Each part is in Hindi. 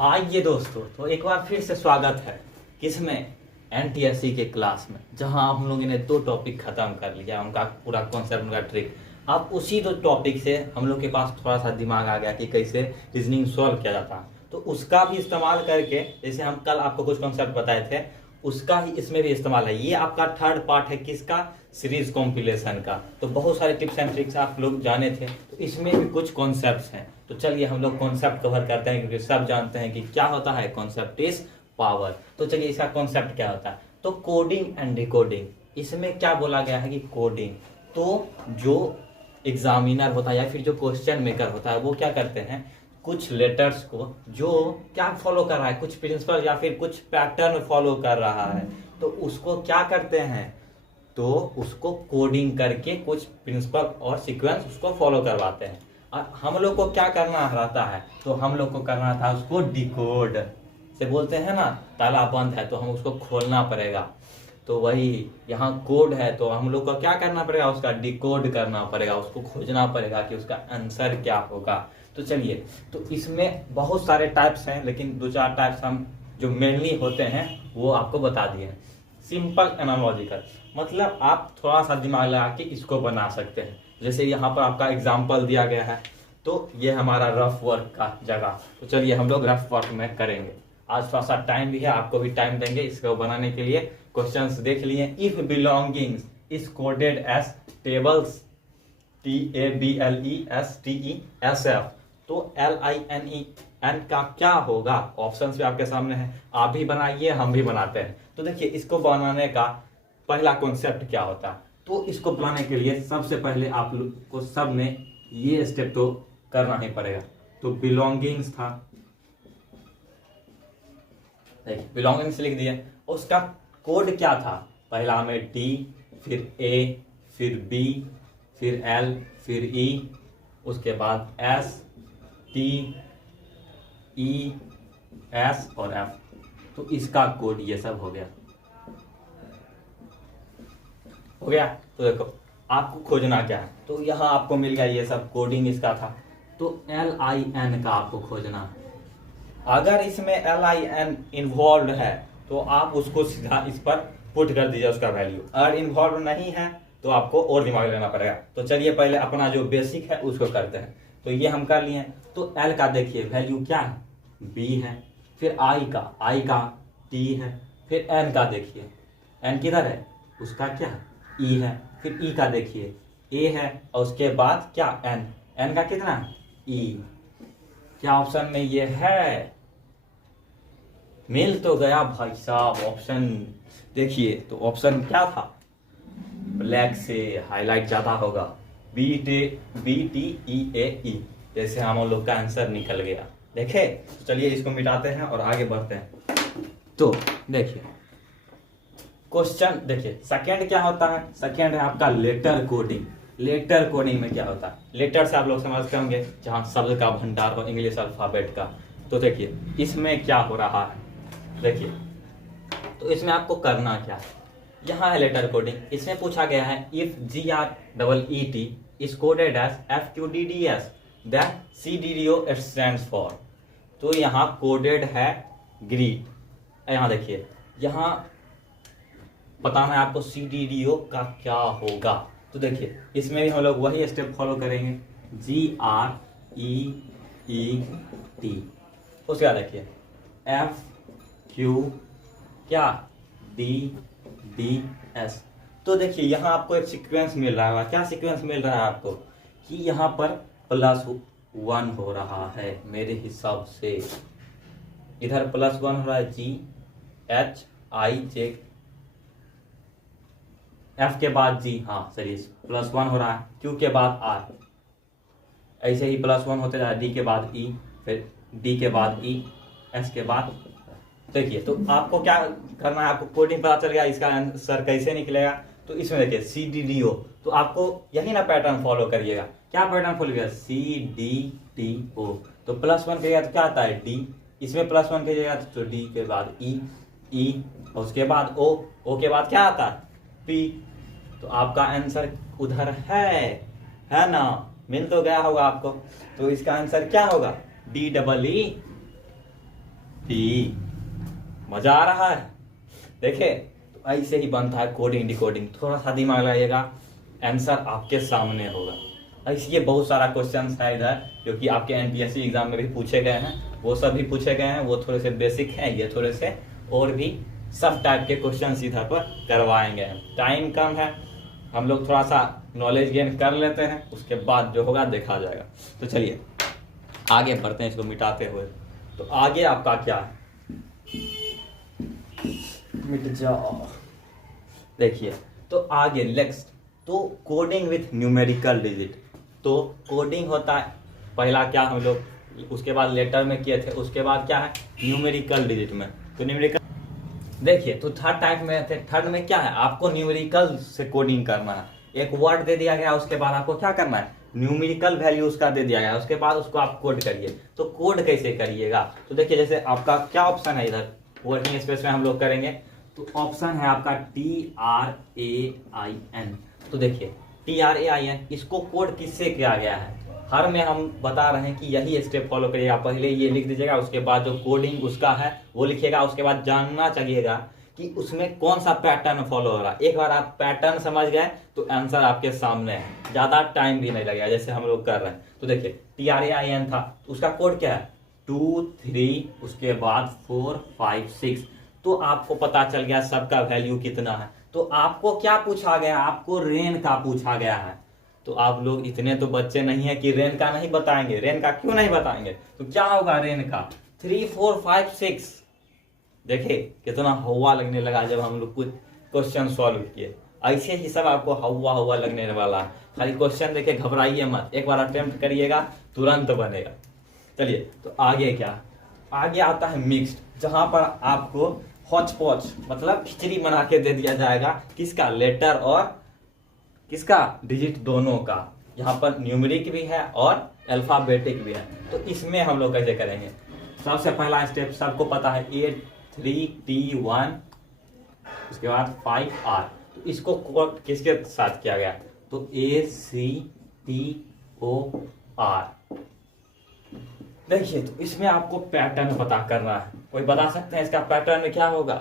आइए दोस्तों, तो एक बार फिर से स्वागत है किसमें, एनटीएससी के क्लास में, जहां हम लोगों ने 2 टॉपिक खत्म कर लिया, उनका पूरा कॉन्सेप्ट, उनका ट्रिक। अब उसी 2 टॉपिक से हम लोग के पास थोड़ा सा दिमाग आ गया कि कैसे रीजनिंग सॉल्व किया जाता है, तो उसका भी इस्तेमाल करके, जैसे हम कल आपको कुछ कॉन्सेप्ट बताए थे, उसका ही इसमें भी इस्तेमाल है। ये आपका 3rd पार्ट है किसका, सीरीज कॉम्पिलेशन का। तो बहुत सारे टिप्स एंड ट्रिक्स आप लोग जाने थे, तो इसमें भी कुछ कॉन्सेप्ट्स हैं। तो चलिए हम लोग कॉन्सेप्ट कवर करते हैं, क्योंकि सब जानते हैं कि क्या होता है कॉन्सेप्ट इज पावर। तो चलिए इसका कॉन्सेप्ट क्या होता है। तो कोडिंग एंड डिकोडिंग, इसमें क्या बोला गया है कि कोडिंग, तो जो एग्जामिनर होता है या फिर जो क्वेश्चन मेकर होता है, वो क्या करते हैं, कुछ लेटर्स को जो क्या फॉलो कर रहा है, कुछ प्रिंसिपल या फिर कुछ पैटर्न फॉलो कर रहा है, तो उसको क्या करते हैं, तो उसको कोडिंग करके कुछ प्रिंसिपल और सीक्वेंस उसको फॉलो करवाते हैं। और हम लोग को क्या करना रहता है, तो हम लोग को करना था उसको डिकोड से, बोलते हैं ना ताला बंद है तो हम उसको खोलना पड़ेगा। तो वही यहाँ कोड है, तो हम लोग को क्या करना पड़ेगा, उसका डिकोड करना पड़ेगा, उसको खोजना पड़ेगा कि उसका आंसर क्या होगा। तो चलिए, तो इसमें बहुत सारे टाइप्स हैं, लेकिन 2-4 टाइप्स हम जो मेनली होते हैं वो आपको बता दिए हैं। सिंपल एनालॉजिकल, मतलब आप थोड़ा सा दिमाग लगा के इसको बना सकते हैं। जैसे यहाँ पर आपका एग्जाम्पल दिया गया है, तो ये हमारा रफ वर्क का जगह। तो चलिए हम लोग रफ वर्क में करेंगे। आज थोड़ा सा टाइम भी है, आपको भी टाइम देंगे इसको बनाने के लिए। क्वेश्चंस देख लिए। If belongings is coded as tables, TABLESTESF, तो LINEN का क्या होगा, ऑप्शंस भी आपके सामने है, आप भी बनाइए, हम भी बनाते हैं। तो देखिए, इसको बनाने का पहला कॉन्सेप्ट क्या होता है। तो इसको बनाने के लिए सबसे पहले आप लोग को सब में ये स्टेप तो करना ही पड़ेगा। तो बिलोंगिंग्स था, बिलोंगिंग्स लिख दिए, उसका कोड क्या था, पहला में D, फिर A, फिर B, फिर L, फिर E, उसके बाद S, T, E, S और F। तो इसका कोड ये सब हो गया। तो देखो आपको खोजना क्या है, तो यहाँ आपको मिल गया ये सब, कोडिंग इसका था। तो LIN का आपको खोजना है। अगर इसमें LIN इन्वॉल्व है तो आप उसको सीधा इस पर पुट कर दीजिए उसका वैल्यू। अगर इन्वॉल्व नहीं है तो आपको और दिमाग लेना पड़ेगा। तो चलिए पहले अपना जो बेसिक है उसको करते हैं। तो ये हम कर लिए। तो L का देखिए वैल्यू क्या है, B है। फिर I का T है। फिर N का देखिए, N किधर है, उसका क्या है, E है। फिर E का देखिए A है, और उसके बाद क्या N का कितना है, E। क्या ऑप्शन में ये है, मिल तो गया भाई साहब ऑप्शन। देखिए तो ऑप्शन क्या था, ब्लैक से हाईलाइट ज्यादा होगा, BTEAE, जैसे हम लोग का आंसर निकल गया। देखे, तो चलिए इसको मिटाते हैं और आगे बढ़ते हैं। तो देखिए क्वेश्चन, देखिए सेकंड क्या होता है, सेकंड है आपका लेटर कोडिंग। लेटर कोडिंग में क्या होता है, लेटर से आप लोग समझते होंगे जहां शब्द का भंडार हो, इंग्लिश अल्फाबेट का। तो देखिए इसमें क्या हो रहा है, देखिए तो इसमें आपको करना क्या है, यहाँ है लेटर कोडिंग। इसमें पूछा गया है if GREET is coded as FQDDS then CDDO stands for. तो यहाँ कोडेड है ग्रीट, यहाँ देखिए, यहाँ बताना है आपको CDDO का क्या होगा। तो देखिए इसमें भी हम लोग वही स्टेप फॉलो करेंगे, GREET। उसके बाद देखिए FQ क्या DDS। तो देखिए यहाँ आपको एक सीक्वेंस मिल रहा है। क्या सीक्वेंस मिल रहा है आपको, कि यहाँ पर +1 हो रहा है मेरे हिसाब से, इधर +1 हो रहा है, GHIJ, F के बाद G, हाँ सही, +1 हो रहा है, Q के बाद R, ऐसे ही +1 होते जा रहा है, D के बाद E, फिर D के बाद E, S के बाद। देखिए तो आपको क्या करना है, आपको कोडिंग पता चल गया, इसका आंसर कैसे निकलेगा। तो इसमें देखिए CDDO, तो आपको यही ना पैटर्न फॉलो करिएगा। क्या पैटर्न फॉलो किया, CDTO। तो +1 के बाद क्या आता है D, इसमें +1 की जगह तो D के बाद E, और उसके बाद O के बाद क्या आता है P। तो आपका आंसर उधर है ना, मिल तो गया होगा आपको। तो इसका आंसर क्या होगा, DEE टी। मजा आ रहा है? देखे, तो ऐसे ही बनता है कोडिंग डिकोडिंग। थोड़ा सा दिमाग लगाइएगा, आंसर आपके सामने होगा। ऐसे ये बहुत सारा क्वेश्चन है इधर जो कि आपके एनटीएससी एग्जाम में भी पूछे गए हैं, वो सब भी पूछे गए हैं। वो थोड़े से बेसिक हैं, ये थोड़े से और भी सब टाइप के क्वेश्चन इधर पर करवाएंगे। टाइम कम है, हम लोग थोड़ा सा नॉलेज गेन कर लेते हैं, उसके बाद जो होगा देखा जाएगा। तो चलिए आगे बढ़ते हैं इसको मिटाते हुए। तो आगे आपका क्या है, मिट जाओ। देखिए, तो आगे नेक्स्ट तो कोडिंग विथ न्यूमेरिकल डिजिट। तो कोडिंग होता है पहला क्या हम लोग, उसके बाद लेटर में किए थे, उसके बाद क्या है न्यूमेरिकल डिजिट में। तो न्यूमेरिकल देखिए, तो थर्ड टाइप में थे। थर्ड में क्या है, आपको न्यूमेरिकल से कोडिंग करना है। एक वर्ड दे दिया गया, उसके बाद आपको क्या करना है, न्यूमेरिकल वैल्यू उसका दे दिया गया, उसके बाद उसको आप कोड करिए। तो कोड कैसे करिएगा, तो देखिए जैसे आपका क्या ऑप्शन है इधर वर्किंग स्पेस में हम लोग करेंगे। तो ऑप्शन है आपका TRAIN। तो देखिए TRAIN, इसको कोड किससे किया गया है, हर में हम बता रहे हैं कि यही स्टेप फॉलो करिएगा। पहले ये लिख दीजिएगा, उसके बाद जो कोडिंग उसका है वो लिखिएगा, उसके बाद जानना चाहिएगा कि उसमें कौन सा पैटर्न फॉलो हो रहा है। एक बार आप पैटर्न समझ गए तो आंसर आपके सामने है, ज्यादा टाइम भी नहीं लगेगा जैसे हम लोग कर रहे हैं। तो देखिए TRAIN था, तो उसका कोड क्या है 2 3 उसके बाद 4 5 6। तो आपको पता चल गया सबका वैल्यू कितना है। तो आपको क्या पूछा गया, आपको रेन का पूछा गया है। तो आप लोग इतने तो बच्चे नहीं है कि रेन का नहीं बताएंगे। रेन का क्यों नहीं बताएंगे, तो क्या होगा रेन का 3 4 5 6। देखिए कितना हवा लगने लगा जब हम लोग कुछ क्वेश्चन सॉल्व किए। ऐसे ही सब आपको हवा हवा लगने वाला है। खाली क्वेश्चन देखे घबराइए मत, एक बार अटेम्प्ट करिएगा तुरंत बनेगा। चलिए तो आगे क्या, आगे आता है मिक्स्ड, जहां पर आपको हॉच पॉच मतलब खिचड़ी बना के दे दिया जाएगा। किसका, लेटर और किसका, डिजिट दोनों का। यहाँ पर न्यूमेरिक भी है और अल्फाबेटिक भी है। तो इसमें हम लोग कैसे करेंगे, सबसे पहला स्टेप सबको पता है A3T1 उसके बाद 5R। तो इसको किसके साथ किया गया, तो ACTOR। देखिए तो इसमें आपको पैटर्न पता करना है। कोई बता सकते हैं इसका पैटर्न क्या होगा,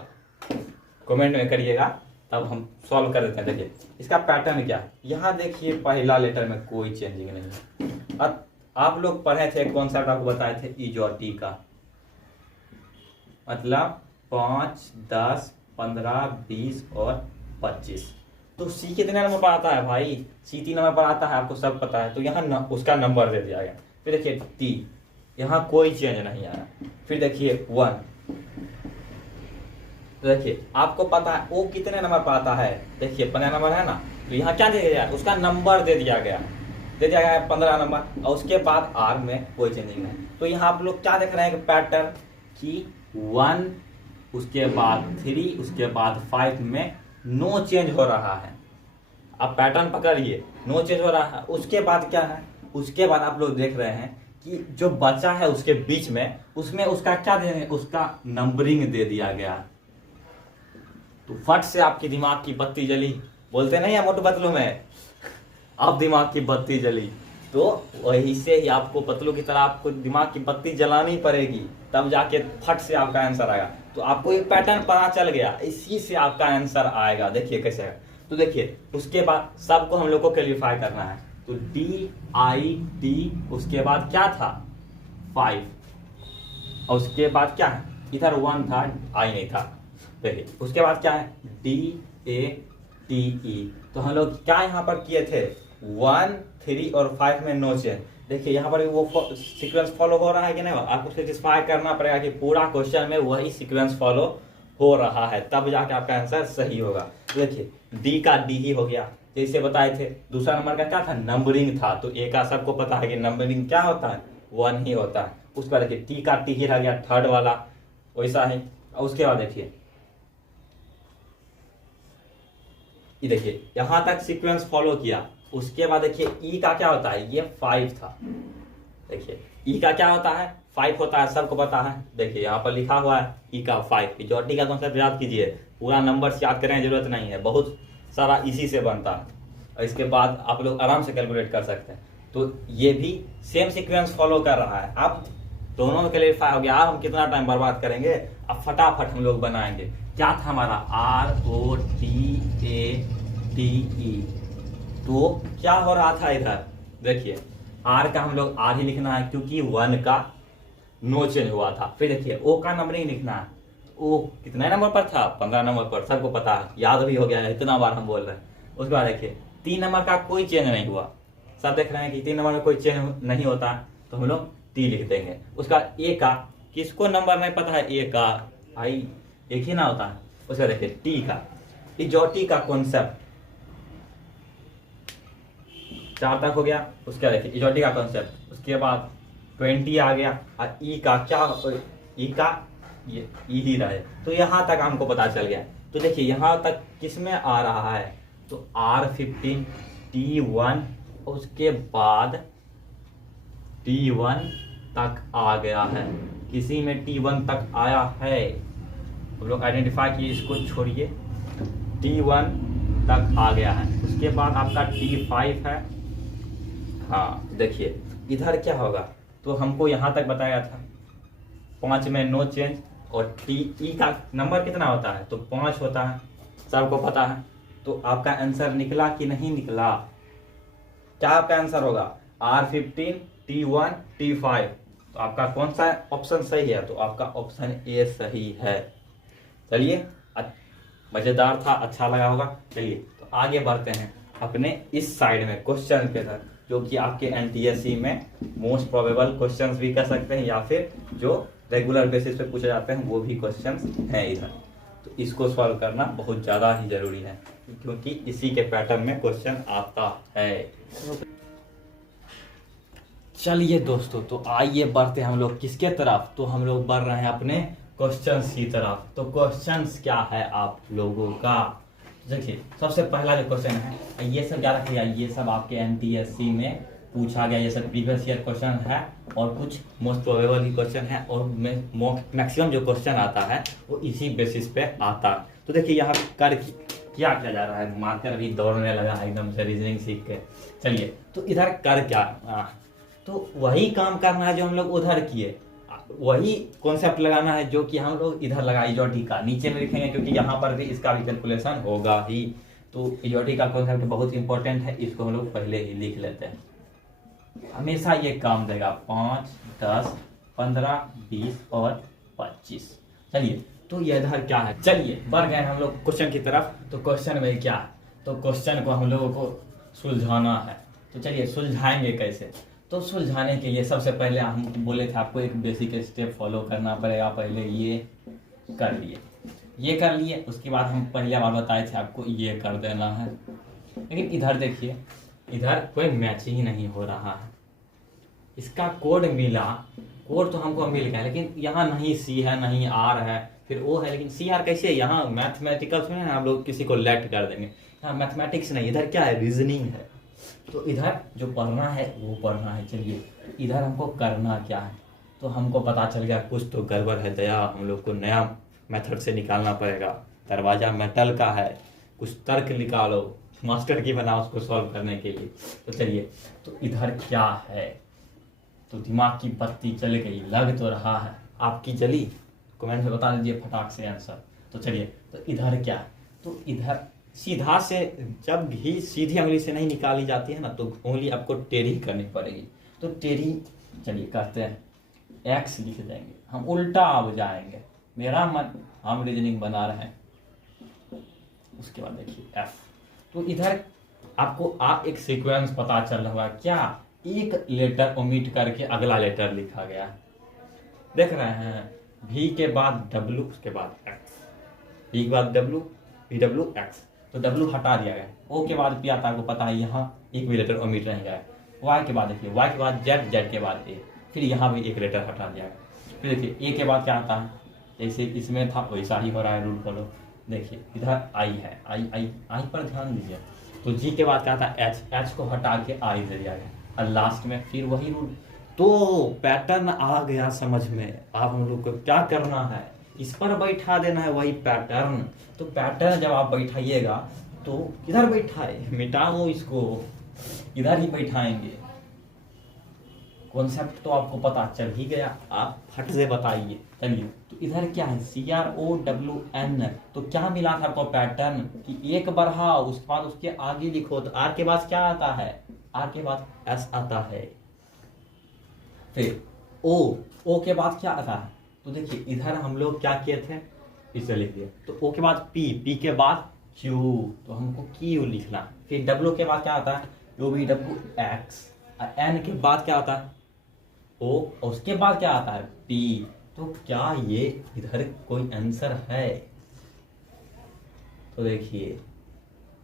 कमेंट में करिएगा तब हम सॉल्व कर देते हैं। देखिए इसका पैटर्न क्या है, यहाँ देखिए पहला लेटर में कोई चेंजिंग नहीं है। अब आप लोग पढ़े थे कॉन्सेप्ट, आपको बताए थे इजोटी का, मतलब 5 10 15 20 और 25। तो सी कितने नंबर पर आता है भाई, सी 3 नंबर पर आता है, आपको सब पता है। तो यहाँ उसका नंबर दे दिया गया। फिर देखिए टी, यहाँ कोई चेंज नहीं आया। फिर देखिए 1, तो देखिए आपको पता है ओ कितने नंबर पर आता है, देखिए 15 नंबर है ना। तो यहाँ क्या दे दिया गया, उसका नंबर दे दिया गया, 15 नंबर। और उसके बाद आर में कोई चेंजिंग नहीं। तो यहाँ आप लोग क्या देख रहे हैं पैटर्न की 1 उसके बाद 3 उसके बाद 5 में नो चेंज हो रहा है। आप पैटर्न पकड़िए, नो चेंज हो रहा है। उसके बाद क्या है, उसके बाद आप लोग देख रहे हैं कि जो बचा है उसके बीच में, उसमें उसका क्या देंगे, उसका नंबरिंग दे दिया गया। तो फट से आपकी दिमाग की बत्ती जली, बोलते नहीं है मोटू पतलू में, अब दिमाग की बत्ती जली। तो वही से ही आपको पतलू की तरह आपको दिमाग की बत्ती जलानी पड़ेगी, तब जाके फट से आपका आंसर आएगा। तो आपको एक पैटर्न पता चल गया, इसी से आपका आंसर आएगा। देखिए कैसे है, तो देखिए उसके बाद सबको हम लोग को क्लेरिफाई करना है। तो DIT उसके बाद क्या था 5, और उसके बाद क्या है, इधर 1 था, आई नहीं था। देखिए उसके बाद क्या है DATE। तो हम लोग क्या यहाँ पर किए थे 1 3 और 5 में नो चेंज। देखिए यहाँ पर वो सीक्वेंस फॉलो हो रहा है कि नहीं, आपको सेटिस्फाई करना पड़ेगा कि पूरा क्वेश्चन में वही सीक्वेंस फॉलो हो रहा है, तब जाके आपका आंसर सही होगा। तो देखिए डी का डी ही हो गया जैसे बताए थे। दूसरा नंबर का क्या था, नंबरिंग था। तो ए का सबको पता है कि नंबरिंग क्या होता है 1 ही होता है। उसके बाद देखिए टी का टी ही रह गया, थर्ड वाला वैसा है। और उसके बाद देखिए ये देखिए यहां तक सीक्वेंस फॉलो किया। उसके बाद देखिए ई का क्या होता है, ये 5 था। देखिए ई का क्या होता है 5 होता है, सबको पता है। देखिए यहाँ पर लिखा हुआ है ई का 5। इजोटी का कॉन्सेप्ट याद कीजिए, पूरा नंबर याद करने की जरूरत नहीं है, बहुत सारा इसी से बनता है। और इसके बाद आप लोग आराम से कैलकुलेट कर सकते हैं। तो ये भी सेम सीक्वेंस फॉलो कर रहा है। आप दोनों में क्लेरिफाई हो गया। अब हम कितना टाइम बर्बाद करेंगे, अब फटाफट हम लोग बनाएंगे। क्या था हमारा ROTATE, तो क्या हो रहा था इधर, देखिए R का हम लोग R ही लिखना है क्योंकि 1 का नो चेंज हुआ था। फिर देखिए O का नंबर ही लिखना है। O कितने नंबर पर था, 15 नंबर पर, सबको पता है, याद भी हो गया है, इतना बार हम बोल रहे हैं। उसके बाद देखिए 3 नंबर का कोई चेंज नहीं हुआ, सब देख रहे हैं कि 3 नंबर में कोई चेंज नहीं होता, तो हम लोग T लिख देंगे। उसका A का, किसको नंबर नहीं पता है, A का आई एक ही ना होता है। उसका देखिए T का, इजोटी का कॉन्सेप्ट 4 तक हो गया। उसका देखिए इजोटी का कॉन्सेप्ट, उसके बाद 20 आ गया, और ई का क्या, ई का ये ई ही रहे, तो यहाँ तक हमको पता चल गया। तो देखिए यहाँ तक किस में आ रहा है, तो R15 T1, उसके बाद T1 तक आ गया है। किसी में T1 तक आया है, हम लोग आइडेंटिफाई किए, इसको छोड़िए, T1 तक आ गया है। उसके बाद आपका T5 है। हाँ देखिए इधर क्या होगा, तो हमको यहाँ तक बताया था 5 में नो चेंज, और ई का नंबर कितना होता है, तो 5 होता है, सबको पता है। तो आपका आंसर निकला कि नहीं निकला, क्या आपका आंसर होगा, R15 T1 T5, तो आपका कौन सा ऑप्शन सही है, तो आपका ऑप्शन ए सही है। चलिए मजेदार था, अच्छा लगा होगा। चलिए तो आगे बढ़ते हैं अपने इस साइड में क्वेश्चन के तरफ, जो कि आपके एनटीएससी में मोस्ट प्रोबेबल क्वेश्चंस भी कर सकते हैं, या फिर जो रेगुलर बेसिस पे पूछे जाते हैं वो भी क्वेश्चंस हैं इधर। तो इसको सॉल्व करना बहुत ज़्यादा ही जरूरी है, क्योंकि इसी के पैटर्न में क्वेश्चन आता है। चलिए दोस्तों, तो आइए बढ़ते हम लोग किसके तरफ, तो हम लोग बढ़ रहे हैं अपने क्वेश्चंस की तरफ। तो क्वेश्चंस क्या है आप लोगों का, देखिए सबसे पहला जो क्वेश्चन है, ये सब याद रखिएगा, ये सब आपके एनटीएससी में पूछा गया, ये सब प्रीवियस ईयर क्वेश्चन है, और कुछ मोस्ट प्रोबेबल ही क्वेश्चन है, और मैक्सिमम जो क्वेश्चन आता है वो इसी बेसिस पे आता है। तो देखिए यहाँ कर क्या किया जा रहा है, मार्कर भी दौड़ने लगा है एकदम से रीजनिंग सीख के। चलिए तो इधर कर क्या, तो वही काम करना है जो हम लोग उधर किए, वही कॉन्सेप्ट लगाना है जो कि हम लोग इधर लगा, इजोटी का नीचे में लिखेंगे, क्योंकि यहाँ पर भी इसका भी कैलकुलेशन होगा ही। तो इजोटी का कॉन्सेप्ट बहुत इंपॉर्टेंट है, इसको हम लोग पहले ही लिख लेते हैं, हमेशा ये काम देगा। 5, 10, 15, 20 और 25। चलिए तो ये इधर क्या है, चलिए बढ़ गए हम लोग क्वेश्चन की तरफ। तो क्वेश्चन में क्या है, तो क्वेश्चन को हम लोगों को सुलझाना है। तो चलिए सुलझाएंगे कैसे, तो सुलझाने के लिए सबसे पहले हम बोले थे आपको एक बेसिक स्टेप फॉलो करना पड़ेगा। पहले ये कर लिए, ये कर लिए, उसके बाद हम पहले बार बताए थे आपको ये कर देना है। लेकिन इधर देखिए, इधर कोई मैच ही नहीं हो रहा है, इसका कोड मिला, कोड तो हमको मिल गया, लेकिन यहाँ नहीं सी है, नहीं आर है, फिर ओ है, लेकिन सी आर कैसे, यहाँ मैथमेटिकल में हम लोग किसी को लेट कर देंगे, यहाँ मैथमेटिक्स नहीं, इधर क्या है, रीजनिंग है। तो इधर जो पढ़ना है वो पढ़ना है। चलिए इधर हमको करना क्या है, तो हमको पता चल गया कुछ तो गड़बड़ है दया, हम लोग को नया मेथड से निकालना पड़ेगा। दरवाजा मेटल का है, कुछ तर्क निकालो, मास्टर की बनाओ उसको सॉल्व करने के लिए। तो चलिए तो इधर क्या है, तो दिमाग की बत्ती चल गई, लग तो रहा है, आपकी जली, कमेंट में बता दीजिए फटाक से आंसर। तो चलिए तो इधर क्या है, तो इधर सीधा से जब भी सीधी उंगली से नहीं निकाली जाती है ना, तो उंगली आपको टेढ़ी करनी पड़ेगी। तो टेढ़ी, चलिए कहते हैं एक्स लिख देंगे, हम उल्टा अब जाएंगे, मेरा मन, हम रीजनिंग बना रहे हैं। उसके बाद देखिए एफ, तो इधर आपको आप एक सीक्वेंस पता चल रहा होगा, क्या एक लेटर ओमिट करके अगला लेटर लिखा गया, देख रहे हैं, भी के बाद डब्लू, उसके बाद एक्स, भी के बाद डब्लू, भी डब्लू एक्स, तो डब्लू हटा दिया गया, ओ के बाद पी आता है, आपको पता है यहाँ एक भी लेटर ओमिट नहीं गया है, वाई के बाद देखिए, वाई के बाद जेड, जेड के बाद ए, फिर यहाँ भी एक लेटर हटा दिया गया, फिर देखिए ए के बाद क्या आता है, जैसे इसमें था वैसा ही हो रहा है, रूल फॉलो। देखिए इधर आई है, आई आई आई पर ध्यान दीजिए, तो जी के बाद क्या था एच, एच को हटा के आई दे दिया गया, और लास्ट में फिर वही रूल। तो पैटर्न आ गया समझ में, आप हम लोग को क्या करना है, इस पर बैठा देना है वही पैटर्न। तो पैटर्न जब आप बैठाइएगा तो किधर बैठाए, मिटाओ इसको, इधर ही बैठाएंगे। कॉन्सेप्ट तो आपको पता चल ही गया, आप फट से बताइए। चलिए, तो इधर क्या है, CROWN, तो क्या मिला था आपको पैटर्न कि एक बढ़ाओ, उसके बाद उसके आगे लिखो, तो आर के बाद क्या आता है, आर के बाद एस आता है, फिर ओ के बाद क्या आता है, तो देखिए इधर हम लोग क्या किए थे, इसे लिख दिया, तो ओ के बाद पी के बाद क्यू, तो हमको क्यू लिखना, फिर डब्ल्यू के बाद क्या आता है, WX, एन के बाद क्या आता है ओ, उसके बाद क्या आता है पी। तो क्या ये इधर कोई आंसर है, तो देखिए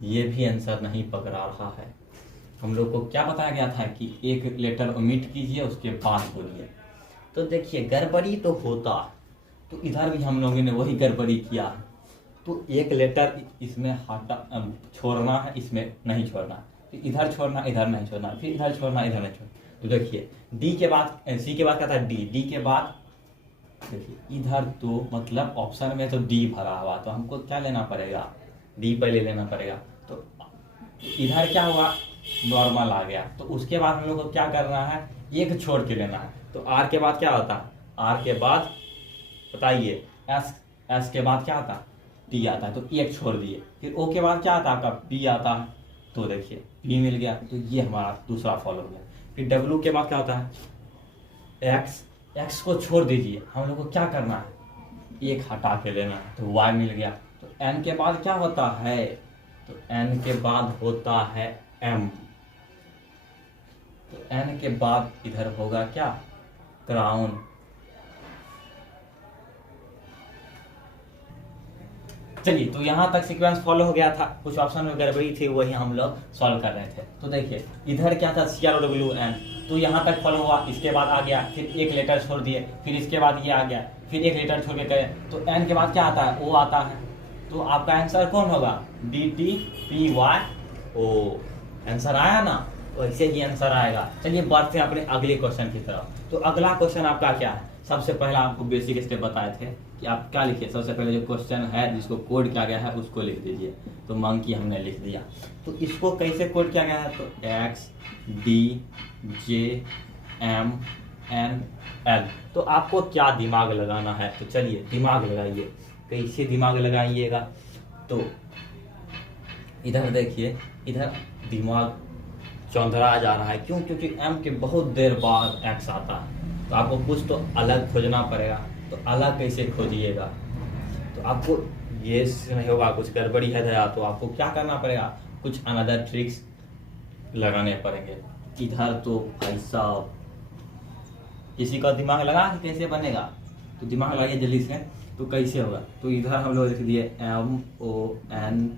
ये भी आंसर नहीं पकड़ा रहा है। हम लोग को क्या बताया गया था कि एक लेटर ओमिट कीजिए उसके बाद बोलिए, तो देखिए गड़बड़ी तो होता, तो इधर भी हम लोगों ने वही गड़बड़ी किया, तो एक लेटर इसमें हटा छोड़ना है, इसमें नहीं छोड़ना, फिर इधर छोड़ना, इधर नहीं छोड़ना, फिर इधर छोड़ना, इधर नहीं छोड़ना। तो देखिए डी के बाद, सी के बाद क्या था डी के बाद, देखिए इधर तो मतलब ऑप्शन में तो डी भरा हुआ, तो हमको क्या लेना पड़ेगा, डी पहले लेना पड़ेगा, तो इधर क्या हुआ, नॉर्मल आ गया, तो उसके बाद हम लोग को क्या करना है, एक छोड़ के लेना है, तो आर के बाद क्या होता है, आर के बाद बताइए एस के बाद क्या आता है, टी आता है, तो एक छोड़ दिए, फिर ओ के बाद क्या आता है आपका, पी आता है, तो देखिए पी मिल गया, तो ये हमारा दूसरा फॉलो हो गया। फिर डब्ल्यू के बाद क्या होता है, एक्स को छोड़ दीजिए, हम लोग को क्या करना है, एक हटा के लेना है, तो वाई मिल गया। तो एन के बाद क्या होता है, तो एन के बाद होता है एम, तो एन के बाद इधर होगा क्या, क्राउन। चलिए, तो यहाँ तक सीक्वेंस फॉलो हो गया था, कुछ ऑप्शन में गड़बड़ी थी वही हम लोग सॉल्व कर रहे थे। तो देखिए इधर क्या था, CROWN, तो यहाँ तक फॉलो हुआ, इसके बाद आ गया, फिर एक लेटर छोड़ दिए, फिर इसके बाद ये आ गया, फिर एक लेटर छोड़ के गए, तो एन के बाद क्या आता है, ओ आता है, तो आपका आंसर कौन होगा, DTPYO। आंसर आया ना, तो ऐसे ही आंसर आएगा। चलिए बढ़ते हैं अपने अगले क्वेश्चन की तरफ। तो अगला क्वेश्चन आपका क्या है, सबसे पहला आपको बेसिक स्टेप बताए थे कि आप क्या लिखिए, सबसे पहले जो क्वेश्चन है जिसको कोड किया गया है उसको लिख दीजिए, तो मंकी हमने लिख दिया। तो इसको कैसे कोड किया गया है, तो XDJMNL, तो आपको क्या दिमाग लगाना है, तो चलिए दिमाग लगाइए, कैसे दिमाग लगाइएगा, तो इधर देखिए, इधर दिमाग चौंधरा जा रहा है, क्यों, क्योंकि एम के बहुत देर बाद एक्स आता है, तो आपको कुछ तो अलग खोजना पड़ेगा, तो अलग कैसे खोजिएगा, तो आपको ये नहीं होगा, कुछ गड़बड़ी है तो आपको क्या करना पड़ेगा, कुछ अनदर ट्रिक्स लगाने पड़ेंगे। इधर तो भाई साहब किसी का दिमाग लगा कि कैसे बनेगा, तो दिमाग लगाइए जल्दी से, तो कैसे होगा, तो इधर हम लोग लिख दिए MONKEY।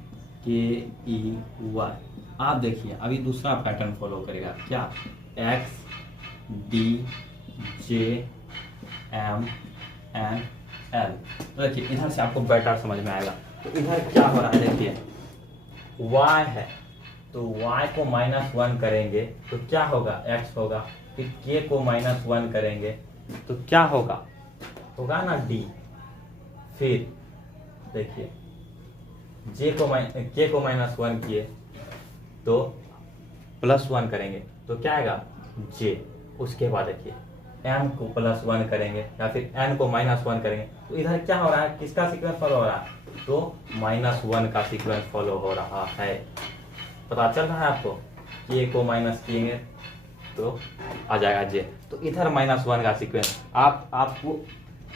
आप देखिए अभी दूसरा पैटर्न फॉलो करेगा, क्या, XDJMNL। तो देखिए इधर से आपको बेटर समझ में आएगा। तो इधर क्या हो रहा है, देखिए y है, तो y को -1 करेंगे तो क्या होगा, x होगा, फिर k को -1 करेंगे तो क्या होगा, होगा ना d, फिर देखिए k को -1 किए तो +1 करेंगे तो क्या आएगा, j। उसके बाद देखिए m को +1 करेंगे या फिर n को -1 करेंगे, तो इधर क्या हो रहा है, किसका सीक्वेंस फॉलो हो रहा है, तो -1 का सीक्वेंस फॉलो हो रहा है। पता चल रहा है आपको, k को माइनस किएंगे तो आ जाएगा j, तो इधर -1 का सीक्वेंस, आपको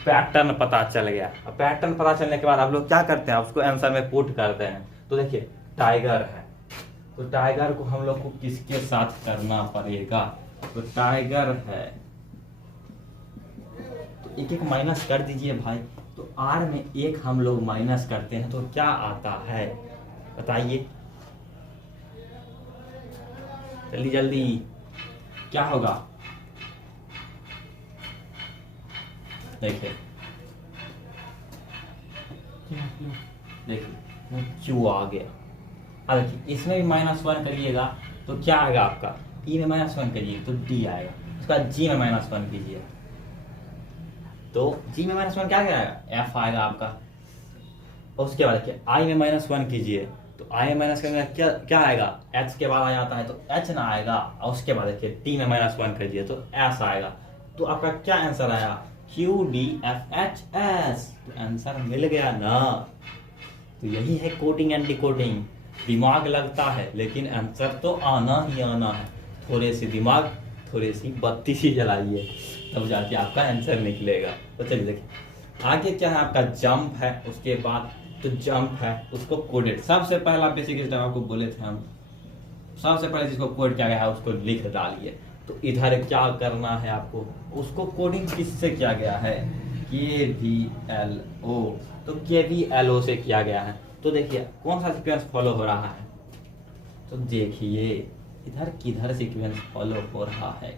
पैटर्न पता चल गया। अब पैटर्न पता चलने के बाद आप लोग क्या करते हैं, उसको आंसर में पुट करते हैं। तो देखिए टाइगर है, तो टाइगर को हम लोग को किसके साथ करना पड़ेगा, तो टाइगर है, तो एक एक माइनस कर दीजिए भाई। तो R में एक हम लोग माइनस करते हैं तो क्या आता है, बताइए जल्दी जल्दी, क्या होगा, देखिए देखिए Q आ गया। अब देखिए इसमें भी -1 करिएगा तो क्या आएगा आपका, E में -1 करिए तो D आएगा, उसके बाद G में -1 कीजिए तो G में -1 क्या आएगा, F आएगा आपका। और उसके बाद देखिए I में -1 कीजिए तो आई में माइनस करेंगे क्या क्या आएगा, एच के बाद आ जाता है तो एच ना आएगा, और उसके बाद देखिए टी में -1 कर दिए तो एस आएगा। तो आपका क्या आंसर आया, Q D F H S. तो आंसर मिल गया ना। तो यही है कोडिंग एंड डिकोडिंग। दिमाग लगता है लेकिन आंसर तो आना ही आना है। थोड़े से दिमाग, थोड़ी सी बत्ती सी जलाइए, तब जाके आपका आंसर निकलेगा। तो चलिए देखिए आगे क्या है, आपका जंप है, उसके बाद तो जंप है उसको कोडेड। सबसे पहला बेसिक स्टेप आपको बोले थे हम, सबसे पहले जिसको कोड किया गया है उसको लिख डालिए। तो इधर क्या करना है आपको, उसको कोडिंग किससे किया गया है, KVLO। तो KVLO से किया गया है। तो देखिए कौन सा सीक्वेंस फॉलो हो रहा है, तो देखिए इधर किधर सीक्वेंस फॉलो हो रहा है।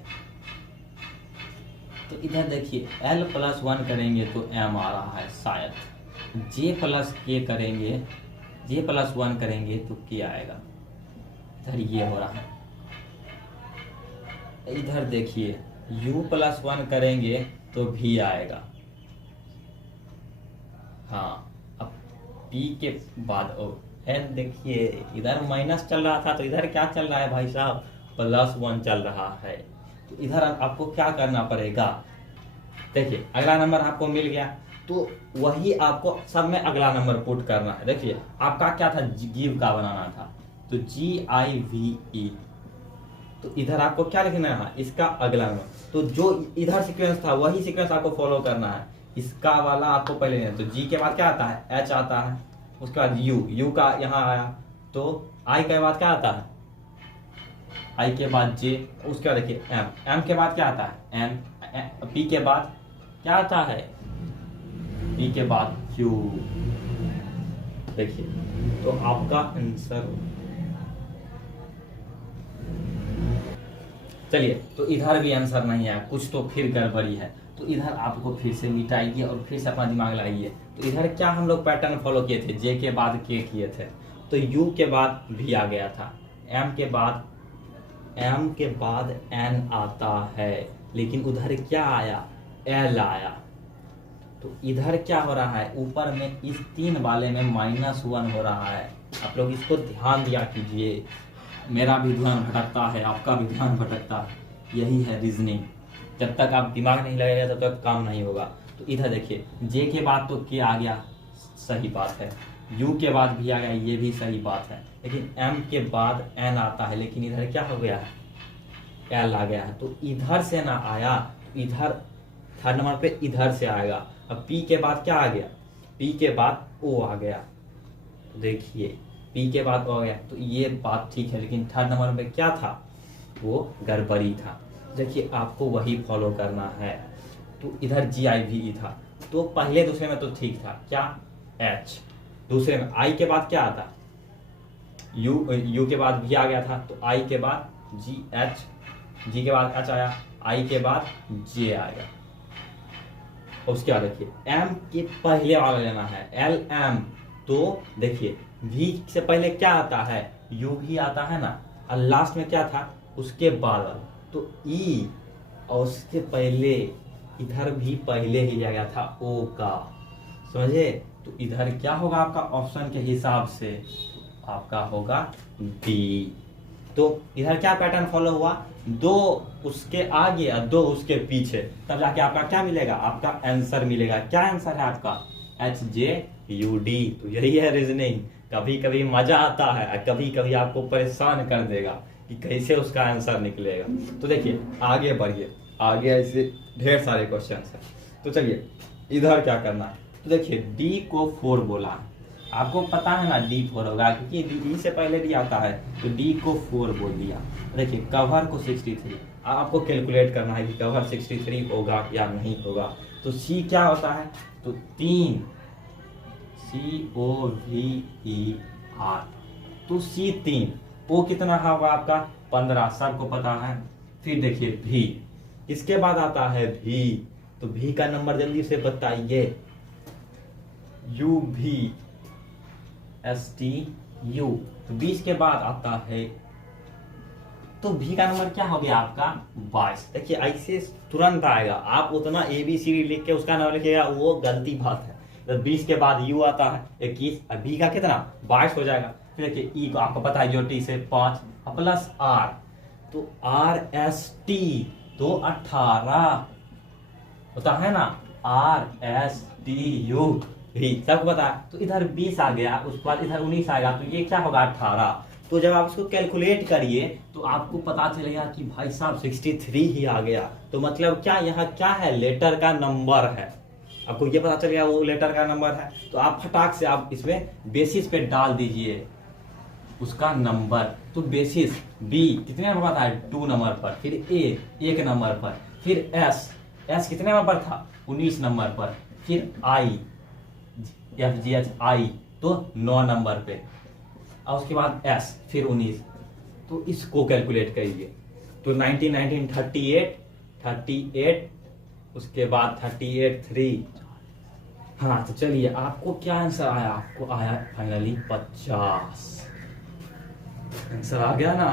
तो इधर देखिए L+1 करेंगे तो M आ रहा है शायद, J+K करेंगे, J+1 करेंगे तो K आएगा। इधर ये हो रहा है। इधर देखिए U+1 करेंगे तो V आएगा। हाँ, अब P के बाद O है। देखिए इधर माइनस चल रहा था तो इधर क्या चल रहा है भाई साहब, +1 चल रहा है। तो इधर आपको क्या करना पड़ेगा, देखिए अगला नंबर आपको मिल गया तो वही आपको सब में अगला नंबर पुट करना है। देखिए आपका क्या था, गिव का बनाना था तो GIVE। तो इधर आपको क्या लिखना है, इसका अगला नंबर। तो जो इधर सीक्वेंस था वही सीक्वेंस आपको फॉलो करना है। इसका वाला आपको पहले लेना है। तो G के बाद क्या आता है, H आता है, उसके बाद U का यहाँ आया, तो I के बाद क्या आता है, I के बाद J, उसके बाद देखिए M के बाद क्या आता है, P के बाद क्या आता है, P के बाद Q। देखिए तो आपका आंसर, चलिए तो इधर भी आंसर नहीं है, कुछ तो फिर गड़बड़ी है। तो इधर आपको फिर से मिटाइए और फिर से अपना दिमाग लगाइए। तो इधर क्या हम लोग पैटर्न फॉलो किए थे, J के बाद K किए थे, तो U के बाद V आ गया था, M के बाद N आता है, लेकिन उधर क्या आया, L आया। तो इधर क्या हो रहा है, ऊपर में इस 3 वाले में -1 हो रहा है। आप लोग इसको ध्यान दिया कीजिए, मेरा भी ध्यान भटकता है, आपका भी ध्यान भटकता है। यही है रीजनिंग, जब तक आप दिमाग नहीं लगाएगा तब तक काम नहीं होगा। तो इधर देखिए J के बाद तो K आ गया, सही बात है, U के बाद भी आ गया, ये भी सही बात है, लेकिन M के बाद N आता है, लेकिन इधर क्या हो गया है, L आ गया है। तो इधर से ना आया, इधर थर्ड नंबर पे इधर से आएगा। अब P के बाद क्या आ गया, P के बाद O आ गया। तो देखिए P के बाद O आ गया, तो ये बात ठीक है, लेकिन थर्ड नंबर पे क्या था, वो गड़बड़ी था। देखिए आपको वही फॉलो करना है। तो इधर GIVE था, तो पहले दूसरे में तो ठीक था, क्या H, दूसरे में I के बाद क्या आता, U के बाद V आ गया था, तो I के बाद GH, G के बाद H आया, I के बाद J आएगा। उसके बाद देखिए M के पहले वाला लेना है, LM। तो देखिए V से पहले क्या आता है, U भी आता है ना, और लास्ट में क्या था उसके बाद वाला, तो E, और उसके पहले इधर भी पहले ही लिया गया था O का, समझे। तो इधर क्या होगा आपका ऑप्शन के हिसाब से, तो आपका होगा D। तो इधर क्या पैटर्न फॉलो हुआ, 2 उसके आगे और 2 उसके पीछे, तब जाके आपका क्या मिलेगा, आपका आंसर मिलेगा। क्या आंसर है आपका, HJUD। तो यही है रीजनिंग। कभी कभी मजा आता है और कभी कभी आपको परेशान कर देगा कि कैसे उसका आंसर निकलेगा। तो देखिए आगे बढ़िए, आगे ऐसे ढेर सारे क्वेश्चन हैं। तो चलिए इधर क्या करना है, तो देखिए D को 4 बोला है, आपको पता है ना D 4 होगा, क्योंकि D से पहले D आता है, तो D को 4 बोल दिया। देखिए कवर को 63, आपको कैलकुलेट करना है कि कवर 63 होगा या नहीं होगा। तो C क्या होता है, तो 3, COVER, तो C 3, O कितना होगा आपका 15, सबको पता है। फिर देखिए V, इसके बाद आता है V, तो V का नंबर जल्दी से बताइए, UVSTU। तो 20 के बाद आता है, तो V का नंबर क्या हो गया आपका 22। देखिए ऐसे तुरंत आएगा, आप उतना ABCD लिख के उसका नाम लिखिएगा वो गलती बात है। तो 20 के बाद U आता है 21, और V का कितना 22 हो जाएगा। फिर देखिए ई को आपको पता है जो टी से 5 प्लस आर, तो आर एस टी तो 18 होता है ना, आर एस टी यू भी सबको पता है। तो इधर 20 आ गया, उसके बाद इधर 19 आएगा, तो ये क्या होगा 18। तो जब आप इसको कैलकुलेट करिए तो आपको पता चलेगा कि भाई साहब 63 ही आ गया। तो मतलब क्या यहाँ क्या है, लेटर का नंबर है, आपको ये पता चल गया वो लेटर का नंबर है। तो आप फटाक से आप इसमें बेसिस पे डाल दीजिए उसका नंबर। तो बेसिस बी कितने नंबर पर था, 2 नंबर पर, फिर ए 1 नंबर पर, फिर एस कितने नंबर पर था, 19 नंबर पर, फिर I F G H I तो 9 नंबर पे, और उसके बाद एस फिर 19। तो इसको कैलकुलेट करिए, तो 19 38 उसके बाद 38 3। हाँ तो चलिए आपको क्या आंसर आया, आपको आया फाइनली 50 आंसर आ गया ना।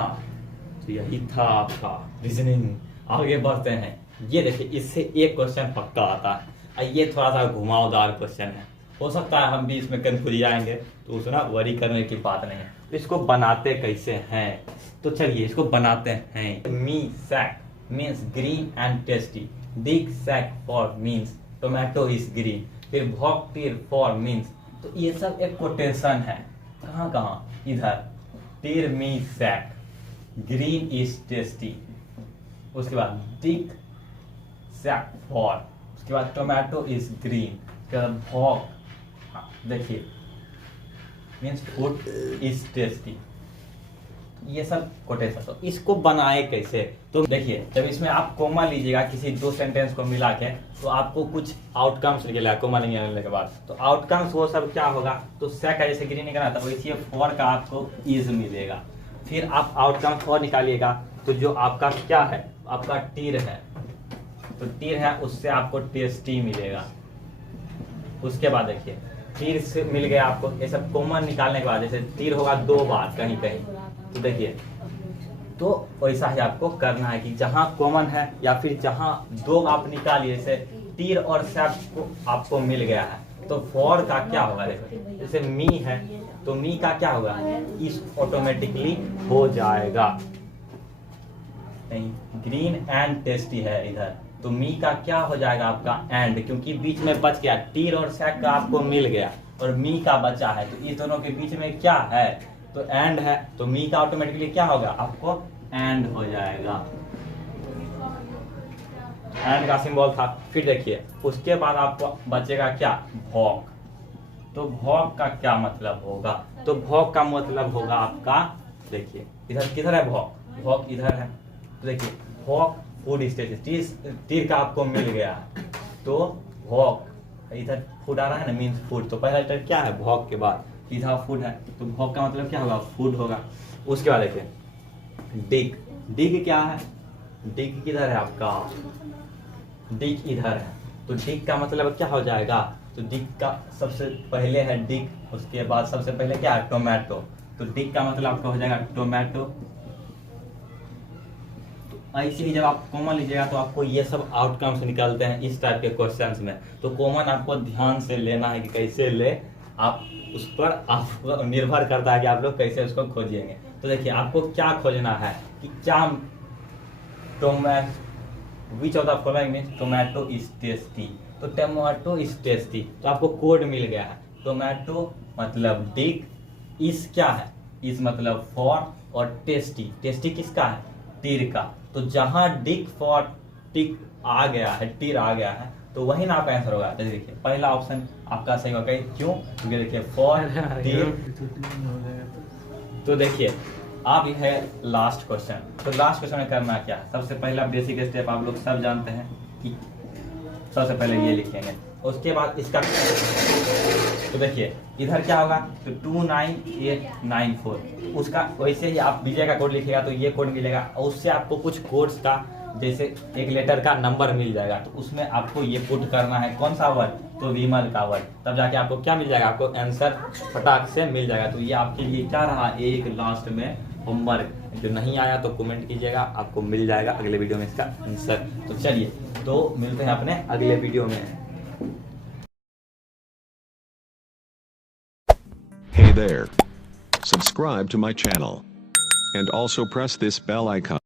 तो यही था आपका रीजनिंग। आगे बढ़ते हैं, ये देखिए इससे एक क्वेश्चन पक्का आता है, और ये थोड़ा सा घुमावदार क्वेश्चन है, हो सकता है हम भी इसमें कंफ्यूज जाएंगे, तो उसमें वरी करने की बात नहीं है। तो इसको बनाते कैसे हैं, तो चलिए इसको बनाते हैं। मी सैक मीन्स ग्रीन एंड टेस्टी, डिग सैक for means tomato is green, फिर भॉक टीर फॉर मीन्स, तो ये सब एक कोटेशन है। कहाँ कहाँ, इधर टीर मी सैक ग्रीन इज टेस्टी, उसके बाद डिग सैक फॉर, उसके बाद टोमेटो इज ग्रीन, उसके बाद भॉक, देखिए मीन्स फूड इज टेस्टी, ये सब कोटेशन। तो इसको बनाए कैसे, तो देखिए जब इसमें आप कोमा लीजिएगा किसी 2 सेंटेंस को मिला के, तो आपको कुछ आउटकम्स निकलेगा कोमा लेने के बाद। तो आउटकम्स वो सब क्या होगा, तो सैक का जैसे ग्रीन निकला था वैसे फॉर का आपको इज मिलेगा। फिर आप आउटकम्स और निकालिएगा, तो जो आपका क्या है, आपका टीर है, तो टीर है उससे आपको टेस्टी मिलेगा। उसके बाद देखिए तीर से मिल गया आपको, ये सब कॉमन निकालने के बाद, जैसे तीर होगा 2 बार कहीं कहीं, तो देखिए तो वैसा ही आपको करना है कि जहां कॉमन है या फिर जहां 2 आप निकालिए, जैसे तीर और सैप को आपको मिल गया है, तो फॉर का क्या होगा, देखो जैसे मी है तो मी का क्या होगा, इस ऑटोमेटिकली हो जाएगा। नहीं, ग्रीन एंड टेस्टी है इधर, तो मी का क्या हो जाएगा आपका एंड, क्योंकि बीच में बच गया, टीर और सैक का आपको मिल गया और मी का बचा है, तो इस दोनों के बीच में क्या है, तो एंड है, तो मी का ऑटोमेटिकली क्या होगा, आपको एंड हो जाएगा, एंड का सिंबल था। फिर देखिए उसके बाद आपको बचेगा क्या, भॉक, तो भॉक का क्या मतलब होगा, तो भॉक का मतलब होगा आपका, देखिए इधर किधर है भॉक, भॉक इधर है, तो देखिए भॉक फूड स्टेटस, तीर का आपको मिल गया, तो भॉक इधर फूड आ रहा है ना, मीन्स फूड, तो पहला लेटर क्या है, भॉक के बाद सीधा फूड है, तो भॉक का मतलब क्या होगा, फूड होगा। उसके बाद देखिए डिग, डिग क्या है, डिग किधर है आपका, डिग इधर है, तो डिग का मतलब क्या हो जाएगा, तो डिग का सबसे पहले है डिग, उसके बाद सबसे पहले क्या है, टोमेटो, तो डिग का मतलब आपका हो जाएगा टोमेटो। ऐसे ही जब आप कॉमन लीजिएगा तो आपको ये सब आउटकम्स निकलते हैं इस टाइप के क्वेश्चंस में। तो कॉमन आपको ध्यान से लेना है कि कैसे ले, आप उस पर आपको निर्भर करता है कि आप लोग कैसे उसको खोजिएंगे। तो देखिए आपको क्या खोजना है कि क्या tomato, which of the following means tomato is tasty, तो टोमेटो इज टेस्टी, तो आपको कोड मिल गया है, टोमेटो मतलब डिग, इस क्या है, इस मतलब फॉर, और टेस्टी, टेस्टी किसका है, टीर का, तो जहां डिग फॉर टिक आ गया है, टीर आ गया है, तो वही ना आपका आंसर होगा। तो देखिए पहला ऑप्शन आपका सही होगा, क्यों, क्योंकि देखिए फॉर टीर। तो देखिए अब यह है लास्ट क्वेश्चन। तो लास्ट क्वेश्चन में करना क्या है, सबसे पहला बेसिक स्टेप आप लोग सब जानते हैं कि सबसे पहले ये लिखेंगे, उसके बाद इसका, तो देखिए इधर क्या होगा, तो 29894, उसका वैसे ही आप विजय का कोड लिखेगा तो ये कोड मिलेगा, और उससे आपको कुछ कोड्स का जैसे एक लेटर का नंबर मिल जाएगा, तो उसमें आपको ये पुट करना है, कौन सा वर्ड, तो विमल का वर्ड, तब जाके आपको क्या मिल जाएगा, आपको आंसर फटाक से मिल जाएगा। तो ये आपके लिए क्या रहा, एक लास्ट में होमवर्क, जो नहीं आया तो कमेंट कीजिएगा, आपको मिल जाएगा अगले वीडियो में इसका आंसर। तो चलिए तो मिलते हैं अपने अगले वीडियो में। Hey there. subscribe to my channel and also press this bell icon.